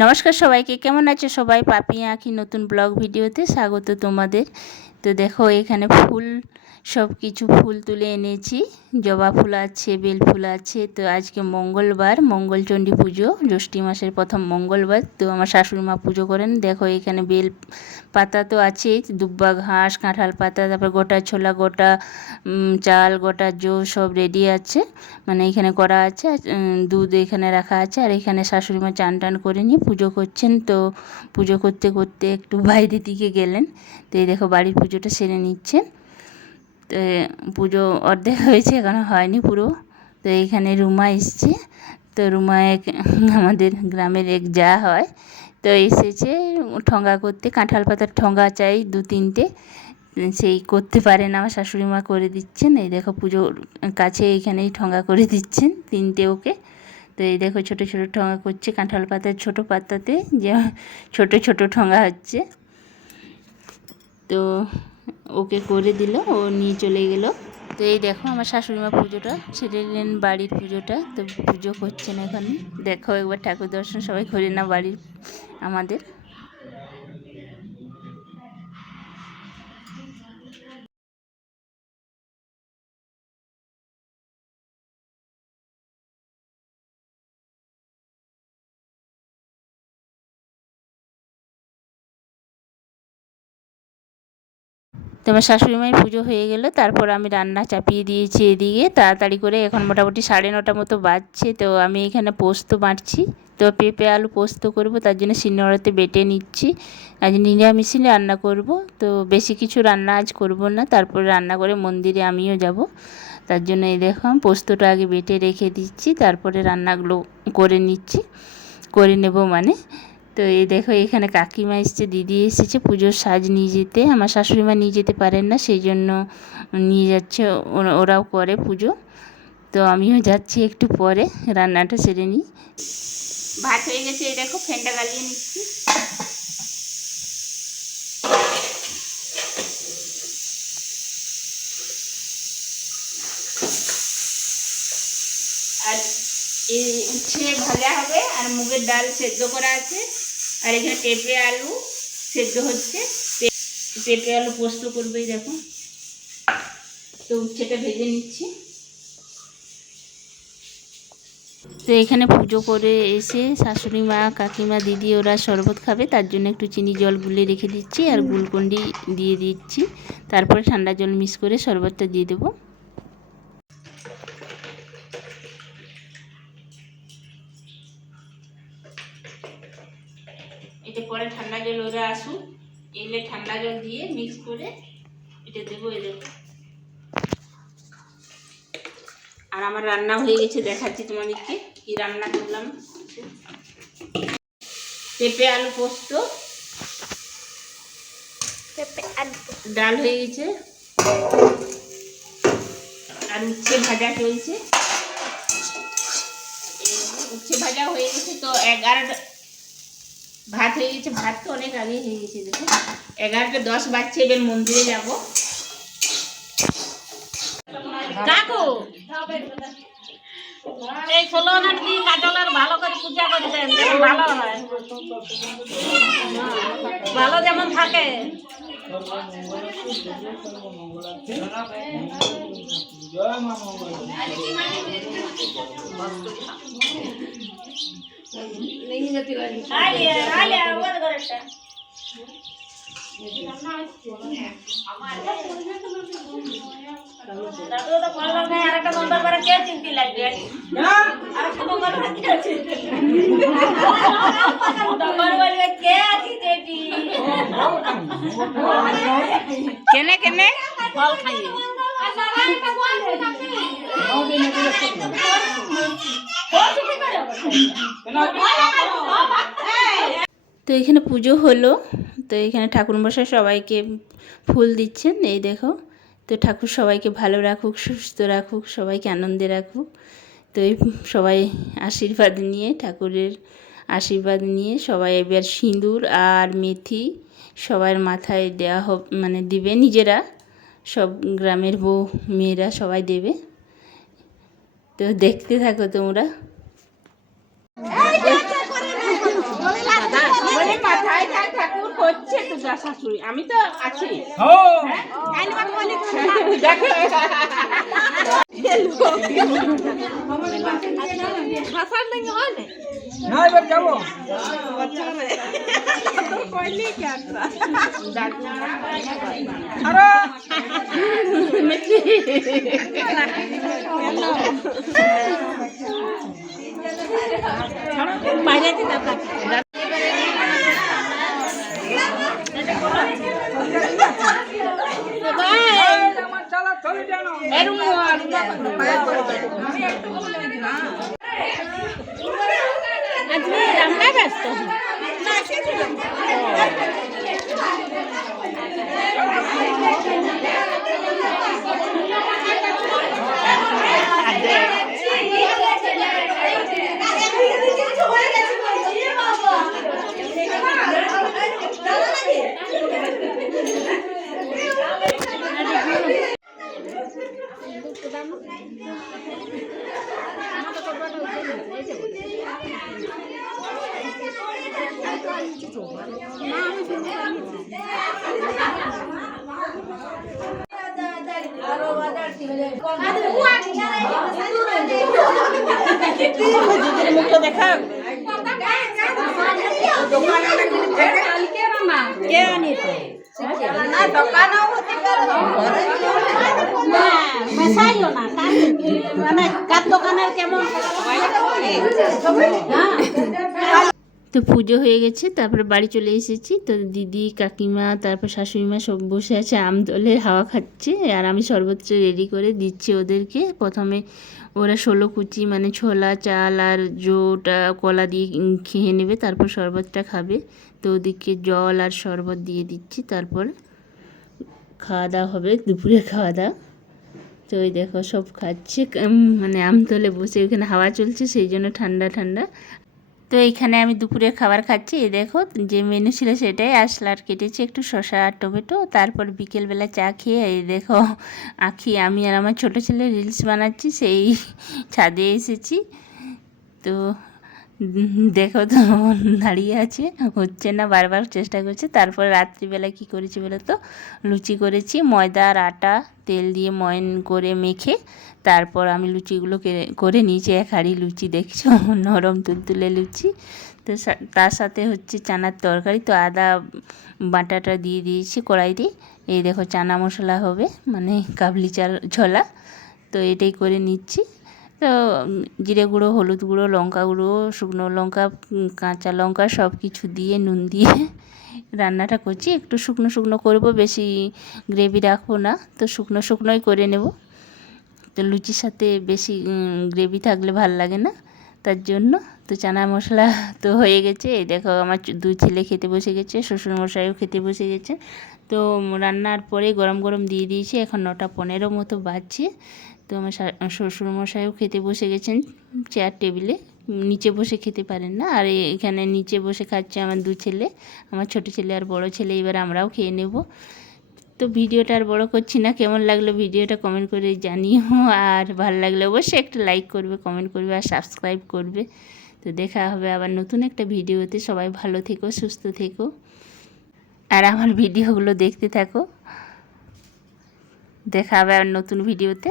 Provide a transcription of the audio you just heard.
নমস্কার সবাইকে, কেমন আছো সবাই? পাপি আঁকি নতুন ব্লগ ভিডিওতে স্বাগত তোমাদের। তো দেখো এখানে ফুল, সব কিছু ফুল তুলে এনেছি। জবা ফুল আছে, বেল ফুল আছে। তো আজকে মঙ্গলবার, মঙ্গলচণ্ডী পুজো, জ্যৈষ্ঠ মাসের প্রথম মঙ্গলবার। তো আমার শাশুড়ি মা পুজো করেন। দেখো এখানে বেল পাতা তো আছেই, দুব্বা ঘাস, কাঁঠাল পাতা, তারপর গোটা ছোলা, গোটা চাল, গোটা জো সব রেডি আছে, মানে এখানে করা আছে। দুধ এখানে রাখা আছে। আর এখানে শাশুড়ি মা চান টান করে নিয়ে পুজো করছেন। তো পুজো করতে করতে একটু বাইরের দিকে গেলেন। তো এই দেখো বাড়ির পুজোটা সেরে নিচ্ছেন। তো পুজো অর্ধেক হয়েছে, এখনো হয়নি পুরো। তো এইখানে রুমা এসছে। তো রুমা আমাদের গ্রামের এক যা হয়, তো এসেছে ঠোঙা করতে। কাঁঠাল পাতার ঠোঙা চাই 2-3টে, সেই করতে পারে না, আমার শাশুড়ি মা করে দিচ্ছেন। এই দেখো পুজোর কাছে এইখানেই ঠোঙা করে দিচ্ছেন 3টে ওকে। তো এই দেখো ছোটো ছোটো ঠোঙা করছে কাঁঠাল পাতার ছোটো পাতাতে, যে ছোটো ছোটো ঠোঙা হচ্ছে। তো ওকে করে দিল, ও নিয়ে চলে গেল। তো এই দেখো আমার শাশুড়ি মা পুজোটা ছেড়ে দিলেন, বাড়ির পুজোটা। তো পুজো করছেন এখন। দেখো একবার ঠাকুর দর্শন সবাই করে না বাড়ির আমাদের। তো আমার শাশুড়ি মায়ের পুজো হয়ে গেল, তারপর আমি রান্না চাপিয়ে দিয়েছি এদিকে তাড়াতাড়ি করে। এখন মোটামুটি 9:30 মতো বাজছে। তো আমি এখানে পোস্ত বাটছি। তো পেঁপে আলু পোস্ত করব, তার জন্য শিলনোড়াতে বেটে নিচ্ছি। আজ নিরামিষই রান্না করব। তো বেশি কিছু রান্না আজ করব না, তারপর রান্না করে মন্দিরে আমিও যাব। তার জন্য এই দেখো আমি পোস্তটা আগে বেটে রেখে দিচ্ছি, তারপরে রান্নাগুলো করে নিচ্ছি, করে নেব মানে। তো এই দেখো এখানে কাকিমা এসছে, দিদি এসেছে পুজোর সাজ নিয়ে যেতে। আমার শাশুড়ি মা নিয়ে যেতে পারেন না, সেই জন্য নিয়ে যাচ্ছে, ওরাও করে পুজো। তো আমিও যাচ্ছি একটু পরে, রান্নাটা সেরে নিই। ভাত হয়ে গেছে, এই দেখো ফ্যানটা গালিয়ে নিচ্ছি। আর উচ্ছে ভাজা হবে, আর মুগের ডাল সেদ্ধ করা আছে, আর এখানে পেঁপে আলু সেদ্ধ হচ্ছে। পেঁপে আলু পোস্ত করবেই দেখো। তো উচ্ছেটা ভেজে নিচ্ছি। তো এখানে পুজো করে এসে শাশুড়ি মা, কাকিমা, দিদি ওরা শরবত খাবে, তার জন্য একটু চিনি জল গুলে রেখে দিচ্ছি, আর গুলকন্ডি দিয়ে দিচ্ছি। তারপরে ঠান্ডা জল মিক্স করে শরবতটা দিয়ে দেবো। এটা পরে ঠান্ডা জল ওরা আসুক, এলে ঠান্ডা জল দিয়ে মিক্স করে এটা দেবো। এই দেখো, আর আমার রান্না হয়ে গেছে, দেখাচ্ছি তোমাদেরকে কি রান্না করলাম। পেঁপে আলু পোস্ত, ডাল হয়ে গেছে, আর উচ্ছে ভাজা চলছে। উচ্ছে ভাজা হয়ে গেছে। তো 11টা ভাত হয়ে গেছে, ভাত তো অনেক আগে হয়ে গেছে। দেখো 11:10 বাজছে, এবার মন্দিরে যাব। কাকু এই 16 আনা দিয়ে কাজলের ভালো করে পূজা করবেন, যেমন ভালো হয়, ভালো যেমন থাকে। দাদু তো বললাম না, আরেকটা নম্বর করে কে চিনতে লাগবে, আরেকটা নম্বর করে কে চিনতে নম্বর বলবে কে আছে যেটি কেনে কেনে ফল খাইয়ে। তো এখানে পুজো হলো। তো এখানে ঠাকুরমশাই সবাইকে ফুল দিচ্ছেন, এই দেখো। তো ঠাকুর সবাইকে ভালো রাখুক, সুস্থ রাখুক, সবাইকে আনন্দে রাখুক। তো এই সবাই আশীর্বাদ নিয়ে, ঠাকুরের আশীর্বাদ নিয়ে সবাই এবার সিঁদুর আর মেথি সবার মাথায় দেওয়া হবে, মানে দিবে নিজেরা, সব গ্রামের বউ মেয়েরা সবাই দেবে। তো দেখতে থাকো তোমরা। ঠাকুর করছে তো যা শাশুড়ি, আমি তো আছি। না এবার যাবো রান্না ব্যস্ত মুখটা দেখা কে আনিছে দোকানও হতে পারে মেশাইও না মানে কার দোকানের কেমন তো পুজো হয়ে গেছে, তারপরে বাড়ি চলে এসেছি। তো দিদি কাকিমা তারপর শাশুড়ি মা সব বসে আছে, আমদলের হাওয়া খাচ্ছে, আর আমি সর্বত্র রেডি করে দিচ্ছি ওদেরকে। প্রথমে ওরা 16 কুচি মানে ছোলা চাল আর জোটা কলা দিয়ে খেয়ে নেবে, তারপর শরবতটা খাবে। তো ওদিকে জল আর শরবত দিয়ে দিচ্ছি, তারপর খাওয়া দাওয়া হবে, দুপুরে খাওয়া দাওয়া। তো ওই দেখো সব খাচ্ছে, মানে আমতলে বসে ওখানে হাওয়া চলছে, সেই জন্য ঠান্ডা ঠান্ডা। তো এইখানে আমি দুপুরের খাবার খাচ্ছি। এই দেখো যে মেনু ছিল সেটাই, আসলার কেটেছি একটু শসা আর টমেটো, তারপর বিকেলবেলা চা খেয়ে এই দেখো আমি আর আমার ছোটো ছেলে রিলস বানাচ্ছি, সেই ছাদে এসেছি। তো দেখো তো দাঁড়িয়ে আছে, হচ্ছে না, বারবার চেষ্টা করছে। তারপর রাত্রিবেলা কি করেছি বলে তো, লুচি করেছি, ময়দা আর আটা তেল দিয়ে ময়ন করে মেখে তারপর আমি লুচিগুলো করে নিয়েছি। এক হাঁড়ি লুচি দেখছো, নরম তুলতুলে লুচি। তো তার সাথে হচ্ছে চানার তরকারি। তো আদা বাটাটা দিয়ে দিয়েছি কড়াইতে। এই দেখো চানা মশলা হবে, মানে কাবলি ছোলা। তো এটাই করে নিচ্ছি। তো জিরে গুঁড়ো, হলুদ গুঁড়ো, লঙ্কা গুঁড়ো, শুকনো লঙ্কা, কাঁচা লঙ্কা সব কিছু দিয়ে নুন দিয়ে রান্নাটা করছি। একটু শুকনো শুকনো করবো, বেশি গ্রেভি রাখবো না, তো শুকনো শুকনোই করে নেব। তো লুচির সাথে বেশি গ্রেভি থাকলে ভাল লাগে না, তার জন্য। তো চানা মশলা তো হয়ে গেছে। এই দেখো আমার 2 ছেলে খেতে বসে গেছে, শ্বশুরমশাইও খেতে বসে গেছে। তো রান্নার পরে গরম গরম দিয়ে দিয়েছি। এখন 9:15 মতো বাজছে। তো আমার শ্বশুরমশাইও খেতে বসে গেছেন চেয়ার টেবিলে, নিচে বসে খেতে পারেন না। আর এখানে নিচে বসে খাচ্ছে আমার 2 ছেলে, আমার ছোট ছেলে আর বড় ছেলে। এবার আমরাও খেয়ে নেব। তো ভিডিওটা আর বড় করছি না, কেমন লাগলো ভিডিওটা কমেন্ট করে জানিও, আর ভালো লাগলে অবশ্যই একটা লাইক করবে, কমেন্ট করবে আর সাবস্ক্রাইব করবে। তো দেখা হবে আবার নতুন একটা ভিডিওতে। সবাই ভালো থেকো, সুস্থ থেকো, আর আমার ভিডিওগুলো দেখতে থাকো। দেখা হবে আর নতুন ভিডিওতে।